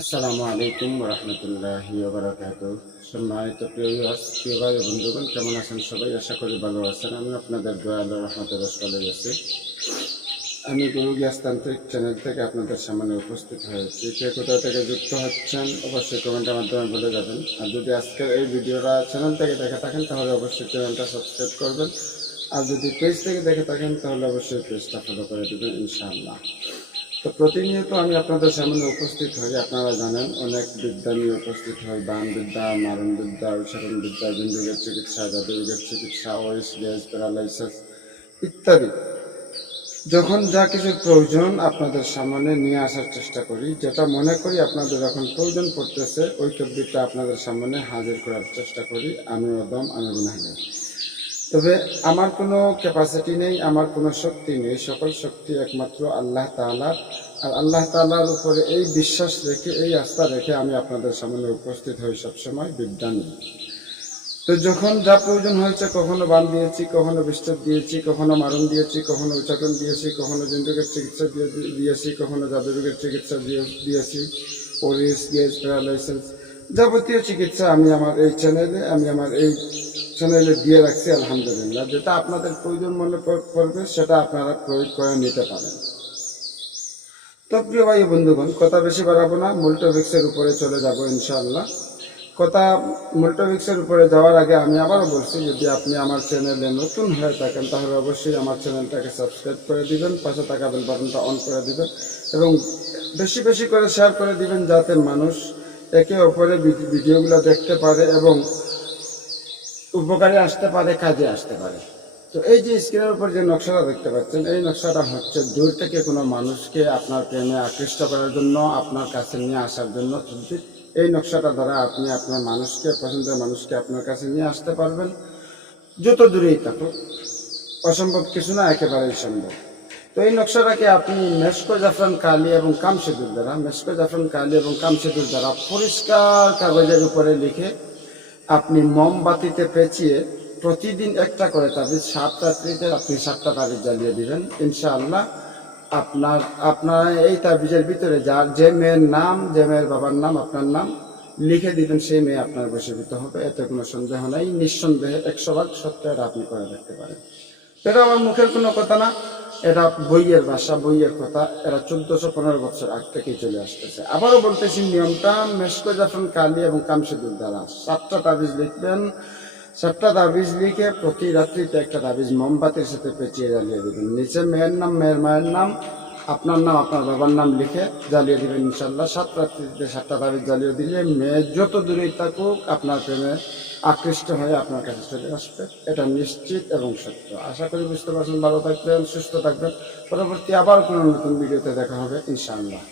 আসসালামু আলাইকুম রহমতুল্লাহি ওয়া বারাকাতুহু। সম্মানিত প্রিয় ভাই ও বন্ধুগণ, কেমন আছেন সবাই? আশা করি ভালো আছেন। আমি আপনাদের দয়া আল্লাহর রহমতে চলে গেছি। আমি গুরু গ্যাসতান্ত্রিক চ্যানেল থেকে আপনাদের সামনে উপস্থিত হয়েছি। কে কোথা থেকে যুক্ত হচ্ছেন অবশ্যই কমেন্টের মাধ্যমে বলে যাবেন। আর যদি আজকের এই ভিডিওটা চ্যানেল থেকে দেখে থাকেন তাহলে অবশ্যই চ্যানেলটা সাবস্ক্রাইব করবেন। আর যদি পেজ থেকে দেখে থাকেন তাহলে অবশ্যই পেজটা ফলো করে দেবেন ইনশাআল্লাহ। তো প্রতিনিয়ত আমি আপনাদের সামনে উপস্থিত হই। আপনারা জানেন অনেক বিদ্যা নিয়ে উপস্থিত হই। বান বিদ্যা, মারণ বিদ্যা, উচ্চারণ বিদ্যা, জিন্দিগের চিকিৎসা, জাদুরোগের চিকিৎসা, ওয়েস গ্যাস, প্যারালাইসিস ইত্যাদি। যখন যা কিছুর প্রয়োজন আপনাদের সামনে নিয়ে আসার চেষ্টা করি, যেটা মনে করি আপনাদের যখন প্রয়োজন পড়তেছে ওই তদবিরটা আপনাদের সামনে হাজির করার চেষ্টা করি। আমি অদম, আমি গুনাহগার। তবে আমার কোনো ক্যাপাসিটি নেই, আমার কোনো শক্তি নেই। সকল শক্তি একমাত্র আল্লাহ তাআলার। আর আল্লাহ তাআলার উপরে এই বিশ্বাস রেখে, এই আস্থা রেখে আমি আপনাদের সামনে উপস্থিত হই সবসময় বিদ্যা নিয়ে। তো যখন যা প্রয়োজন হয়েছে, কখনো বান দিয়েছি, কখনো বিস্তার দিয়েছি, কখনো মারণ দিয়েছি, কখনো উচ্চাটন দিয়েছি, কখনো জিন্ডুকের চিকিৎসা দিয়েছি, কখনো জাদুরোগের চিকিৎসা দিয়েছি, ওরিস গ্যাস, প্যারালাইসিস, যাবতীয় চিকিৎসা আমি আমার এই চ্যানেলে দিয়ে রাখছি আলহামদুলিল্লাহ। যেটা আপনাদের প্রয়োজন মনে পড়বে সেটা আপনারা প্রয়োগ করে নিতে পারেন। তো প্রিয় ভাই বন্ধুগণ, কথা বেশি বাড়াবো না, মূল টপিক্সের উপরে চলে যাব ইনশাআল্লাহ। মূল টপিক্সের উপরে যাওয়ার আগে আমি আবারও বলছি, যদি আপনি আমার চ্যানেলে নতুন হয়ে থাকেন তাহলে অবশ্যই আমার চ্যানেলটাকে সাবস্ক্রাইব করে দিবেন, পাশে থাকা বেল বাটনটা অন করে দিবেন এবং বেশি বেশি করে শেয়ার করে দিবেন, যাতে মানুষ একে অপরের ভিডিওগুলো দেখতে পারে এবং উপকারে আসতে পারে, কাজে আসতে পারে। তো এই যে স্ক্রিনের উপর যে নকশাটা দেখতে পাচ্ছেন, এই নকশাটা হচ্ছে দূর থেকে কোনো মানুষকে আপনার প্রেমে আকৃষ্ট করার জন্য, আপনার কাছে নিয়ে আসার জন্য। এই নকশাটা দ্বারা আপনি আপনার পছন্দের মানুষকে আপনার কাছে নিয়ে আসতে পারবেন, যত দূরেই থাকুক। অসম্ভব কিছু না, একেবারেই সম্ভব। তো এই নকশাটাকে আপনি মেশকো জাফরান কালি এবং কামসিঁদুর দ্বারা পরিষ্কার কাগজের উপরে লিখে আপনি মোমবাতিতে পেঁচিয়ে প্রতিদিন একটা করে তাবিজ 7 রাত্রিতে আপনি 7টা তাবিজ জ্বালিয়ে দিবেন ইনশাআল্লাহ। আপনার এই তাবিজের ভিতরে যে মেয়ের নাম, যে মেয়ের বাবার নাম, আপনার নাম লিখে দিবেন, সেই মেয়ে আপনার বশীভূত হবে। এতে কোনো সন্দেহ নাই, নিঃসন্দেহে 100 ভাগ সত্য। এটা আপনি করে দেখতে পারেন। এটা আমার মুখের কোনো কথা না, এটা বইয়ের ভাষা, বইয়ের কথা। এরা 1415 বছর আগ থেকেই চলে আসতেছে। আবারও বলতেছি, নিয়মটা মেশকো জাফরান কালি এবং কামসিঁদুর দ্বারা 7টা তাবিজ লিখবেন। 7টা তাবিজ লিখে প্রতি রাত্রিতে একটা তাবিজ মোমবাতির সাথে পেঁচিয়ে জ্বালিয়ে দেবেন। নিচে মেয়ের নাম, মেয়ের মায়ের নাম, আপনার নাম, আপনার বাবার নাম লিখে জ্বালিয়ে দেবেন ইনশাল্লাহ। 7 রাত্রিতে 7টা তাবিজ জ্বালিয়ে দিলে মেয়ে যত দূরেই থাকুক আপনার প্রেমে আকৃষ্ট হয়ে আপনার কাছে চলে আসবে। এটা নিশ্চিত এবং সত্য। আশা করি বুঝতে পারছেন। ভালো থাকবেন, সুস্থ থাকবেন। পরবর্তী আবার কোনো নতুন ভিডিওতে দেখা হবে ইনশাআল্লাহ।